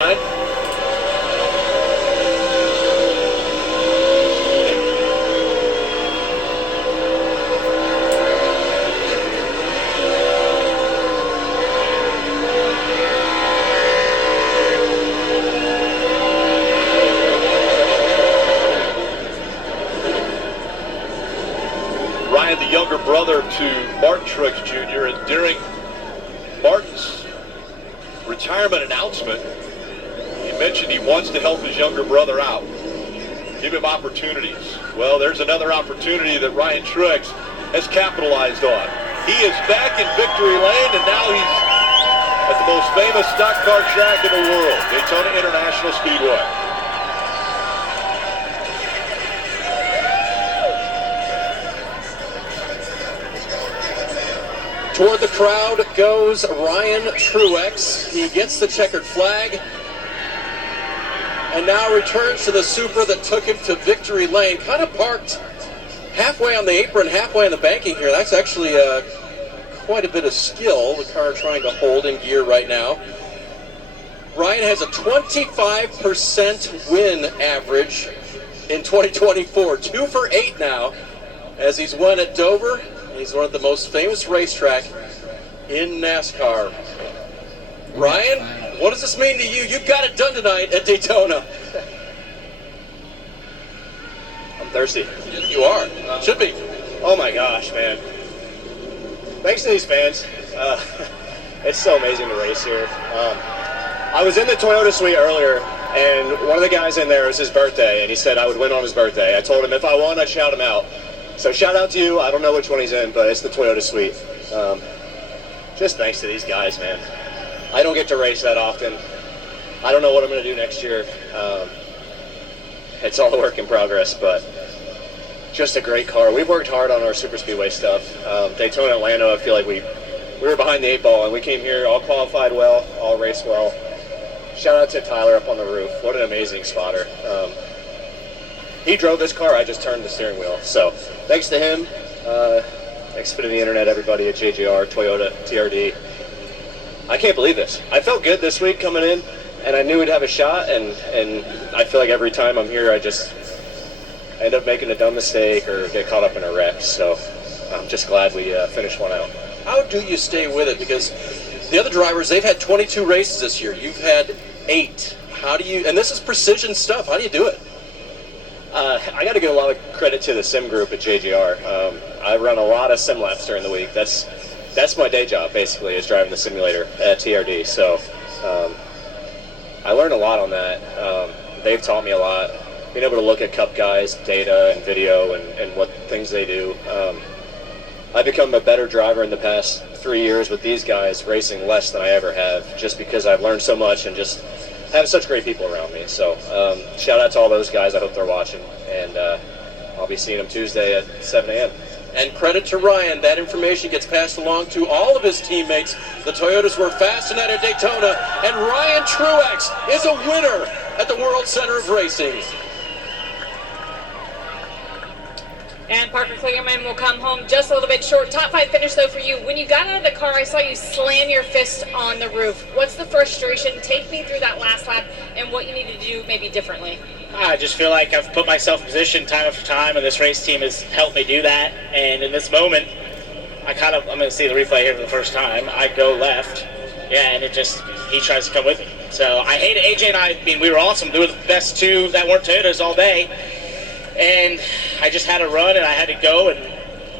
Ryan, the younger brother to Martin Truex Jr., and during Martin's retirement announcement, he mentioned he wants to help his younger brother out, give him opportunities. Well, there's another opportunity that Ryan Truex has capitalized on. He is back in victory lane, and now he's at the most famous stock car track in the world, Daytona International Speedway. Toward the crowd goes Ryan Truex. He gets the checkered flag and now returns to the Supra that took him to victory lane. Kind of parked halfway on the apron, halfway on the banking here. That's actually quite a bit of skill the car trying to hold in gear right now. Ryan has a 25% win average in 2024. 2 for 8 now as he's won at Dover. He's one of the most famous racetrack in NASCAR. Ryan, what does this mean to you? You got it done tonight at Daytona. I'm thirsty. Yes, you are. Should be. Oh my gosh, man. Thanks to these fans. It's so amazing to race here. I was in the Toyota suite earlier, and one of the guys in there, it was his birthday, and he said I would win on his birthday. I told him if I won, I'd shout him out. So shout out to you. I don't know which one he's in, but it's the Toyota suite. Just thanks to these guys, man. I don't get to race that often. I don't know what I'm going to do next year. It's all a work in progress, but just a great car. We've worked hard on our super speedway stuff. Daytona, Atlanta, I feel like we were behind the 8 ball, and we came here all qualified well, all raced well. Shout out to Tyler up on the roof. What an amazing spotter. He drove this car, I just turned the steering wheel. So thanks to him, thanks to the internet, everybody at JGR, Toyota, TRD. I can't believe this. I felt good this week coming in, and I knew we'd have a shot, and I feel like every time I'm here, I just end up making a dumb mistake or get caught up in a wreck. So I'm just glad we finished one out. How do you stay with it? Because the other drivers, they've had 22 races this year. You've had 8. How do you, and this is precision stuff, how do you do it? I got to give a lot of credit to the sim group at JGR. I run a lot of sim laps during the week. That's my day job, basically, is driving the simulator at TRD. So I learned a lot on that. They've taught me a lot. Being able to look at Cup guys' data and video and what things they do. I've become a better driver in the past 3 years with these guys, racing less than I ever have, just because I've learned so much and just have such great people around me. So shout out to all those guys. I hope they're watching, and I'll be seeing them Tuesday at 7 a.m. And credit to Ryan, that information gets passed along to all of his teammates. The Toyotas were fast tonight at Daytona, and Ryan Truex is a winner at the World Center of Racing. And Parker Kligerman will come home just a little bit short. Top 5 finish, though, for you. When you got out of the car, I saw you slam your fist on the roof. What's the frustration? Take me through that last lap and what you need to do maybe differently. I just feel like I've put myself in position time after time, and this race team has helped me do that. And in this moment, I'm going to see the replay here for the first time. I go left, and he tries to come with me. So I hate it. AJ and I mean, we were awesome. We were the best 2 that weren't Toyotas all day. And I just had to run, and I had to go, and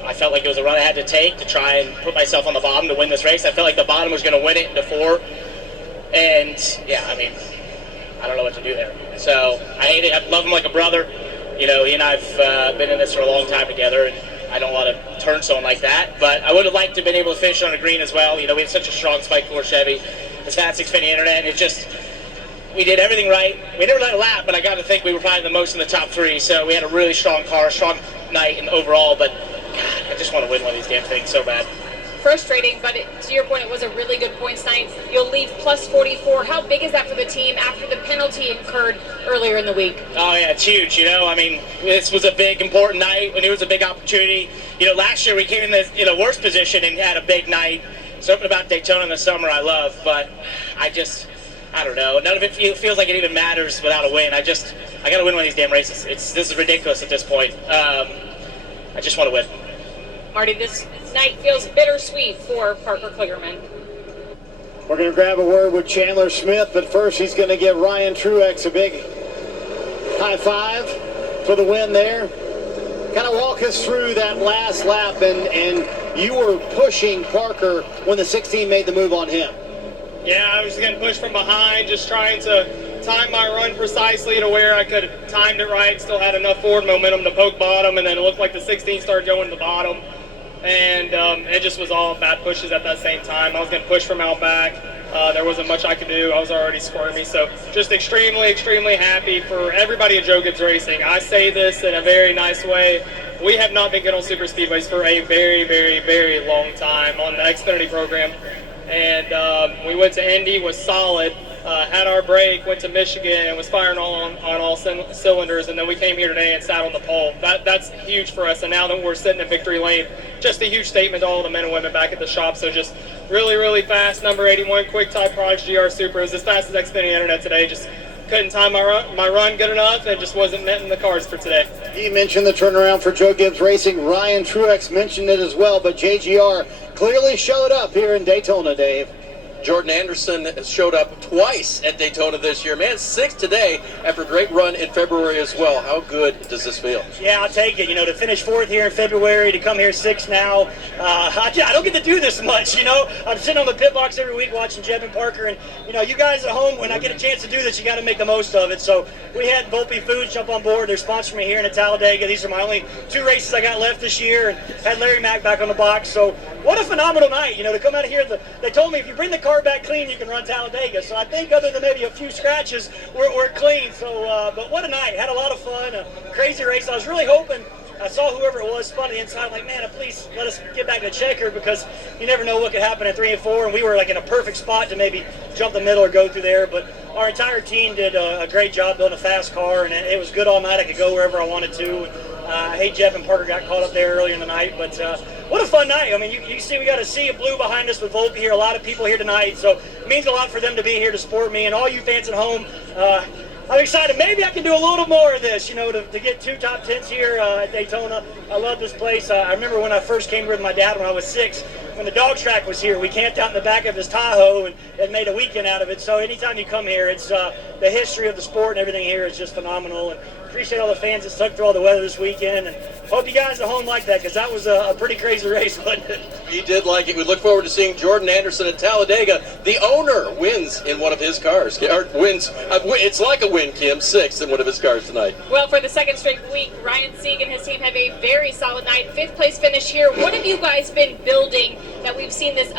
I felt like it was a run I had to take to try and put myself on the bottom to win this race. I felt like the bottom was going to win it into 4. And, yeah, I mean, I don't know what to do there. So I hate it. I love him like a brother. You know, he and I have been in this for a long time together, and I don't want to turn someone like that. But I would have liked to have been able to finish on a green as well. You know, we have such a strong Spike 4 Chevy. It's Fast Xfinity Internet, and it just... We did everything right. We never let a lap, but I got to think we were probably the most in the top 3. So we had a really strong car, strong night and overall. But God, I just want to win one of these damn things so bad. Frustrating, but to your point, it was a really good points night. You'll leave plus 44. How big is that for the team after the penalty incurred earlier in the week? Oh yeah, it's huge. You know, I mean, this was a big, important night, and it was a big opportunity. You know, last year we came in the worst position and had a big night. Something about Daytona in the summer I love, but I don't know. None of it feels like it even matters without a win. I got to win one of these damn races. This is ridiculous at this point. I just want to win. Marty, this night feels bittersweet for Parker Kligerman. We're going to grab a word with Chandler Smith, but first he's going to give Ryan Truex a big high five for the win there. Kind of walk us through that last lap, and you were pushing Parker when the 16 made the move on him. Yeah, I was getting pushed from behind, just trying to time my run precisely to where I could have timed it right, still had enough forward momentum to poke bottom, and then it looked like the 16 started going to the bottom. And it just was all bad pushes at that same time. I was getting pushed from out back. There wasn't much I could do. I was already squirmy. So just extremely, extremely happy for everybody at Joe Gibbs Racing. I say this in a very nice way. We have not been good on super speedways for a very, very, very long time on the Xfinity program. And we went to Indy, was solid, had our break, went to Michigan, and was firing on all cylinders. And then we came here today and sat on the pole. That's huge for us. And now that we're sitting in victory lane, just a huge statement to all the men and women back at the shop. So just really, really fast. Number 81, Quick Type Products GR Super. It was as fast as Xfinity Internet today. Just couldn't time my run good enough, and it just wasn't netting the cards for today. He mentioned the turnaround for Joe Gibbs Racing. Ryan Truex mentioned it as well, but JGR clearly showed up here in Daytona, Dave. Jordan Anderson has showed up twice at Daytona this year. Man, 6th today after a great run in February as well. How good does this feel? Yeah, I'll take it. To finish 4th here in February, to come here 6th now. I don't get to do this much, I'm sitting on the pit box every week watching Jeb and Parker. And, you guys at home, when I get a chance to do this, you got to make the most of it. So we had Volpe Foods jump on board. They're sponsoring me here in Talladega. These are my only 2 races I got left this year. And had Larry Mack back on the box. So what a phenomenal night, to come out of here. They told me if you bring the car back clean, you can run Talladega. So I think other than maybe a few scratches, we're clean. So, but what a night. Had a lot of fun. A crazy race. I was really hoping, I saw whoever it was spun on the inside. I'm like, man, please let us get back to the checker, because you never know what could happen at 3 and 4. And we were like in a perfect spot to maybe jump the middle or go through there. But our entire team did a great job building a fast car, and it was good all night. I could go wherever I wanted to. I hate Jeff and Parker got caught up there earlier in the night, but what a fun night. I mean, you can see we got a sea of blue behind us with Volpe here, a lot of people here tonight, so it means a lot for them to be here to support me. And all you fans at home, I'm excited. Maybe I can do a little more of this, to get 2 top 10s here at Daytona. I love this place. I remember when I first came here with my dad when I was 6, when the dog track was here. We camped out in the back of his Tahoe and made a weekend out of it. So anytime you come here, it's the history of the sport and everything here is just phenomenal. And appreciate all the fans that stuck through all the weather this weekend. And hope you guys at home like that, because that was a pretty crazy race, wasn't it? He did like it. We look forward to seeing Jordan Anderson at Talladega. The owner wins in one of his cars. Or wins. It's like a win, Kim. 6th in one of his cars tonight. Well, for the second straight week, Ryan Sieg and his team have a very solid night. 5th place finish here. What have you guys been building that we've seen this